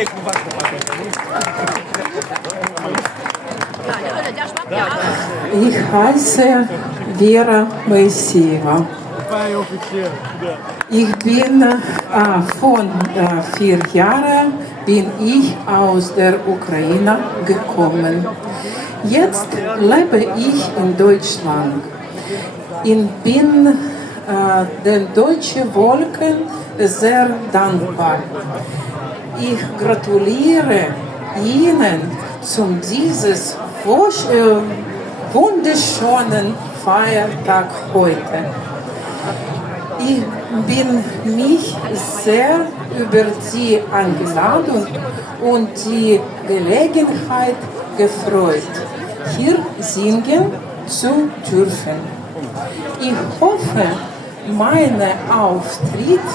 Ich heiße Vera Moiseva. Ich bin von 4 Jahren bin ich aus der Ukraine gekommen. Jetzt lebe ich in Deutschland. Ich bin den deutschen Volken sehr dankbar. Ich gratuliere Ihnen zu dieses wunderschönen Feiertag heute. Ich bin mich sehr über die Einladung und die Gelegenheit gefreut, hier singen zu dürfen. Ich hoffe, mein Auftritt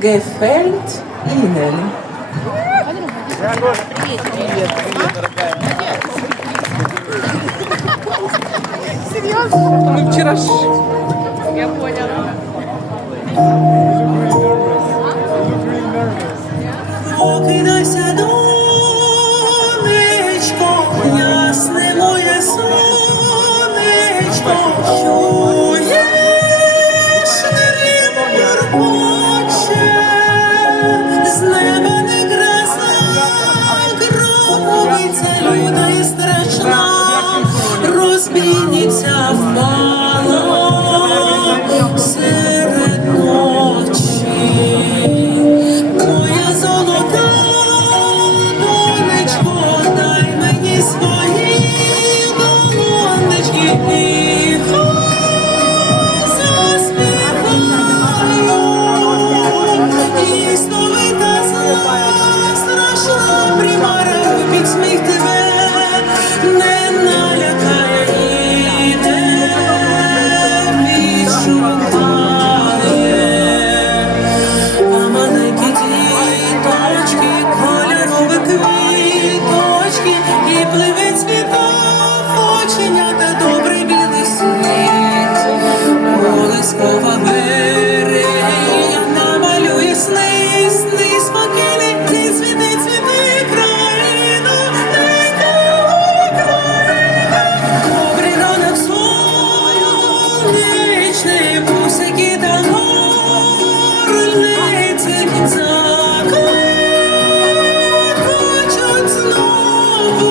gefällt Ihnen. Мы вчера... Я поняла. Прокидайся, донечко, ясне моє сонечко, чуєш, рим юркоче, з неба не гроза, громовиця люта і страшна, розбійниця впала серед ночі. Моя золота донечко, дай мені свої долонечки і заспіваю. І сновита зла, страшна примара, під сміх тебе не налякає і не відшукає. А маленькі діточки, кольорові квіточки, і пливе цвіток, оченята, добрий білий світ. Колискова берегиня намалює сни, сни спокійні, ці цвіти, цвіти, країну, ненька Україна. Добрий ранок сонячний, бусики та горлиці закликочуть знову.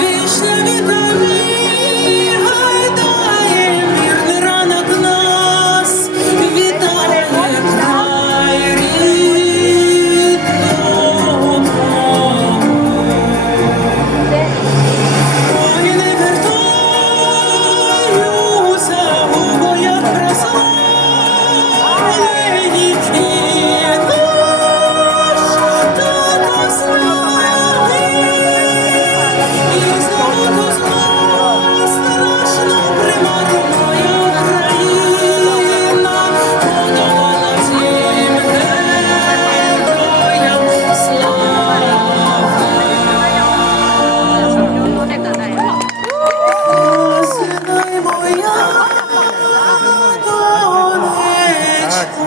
Вічна вітамі гайдає, мирний ранок нас вітає, край рідного. Ой, не вертаюся у боях прославлені, і наш тато славний, і знову зла страшна примара, моя Україна подолала всім героям слава. Синай моя донечко.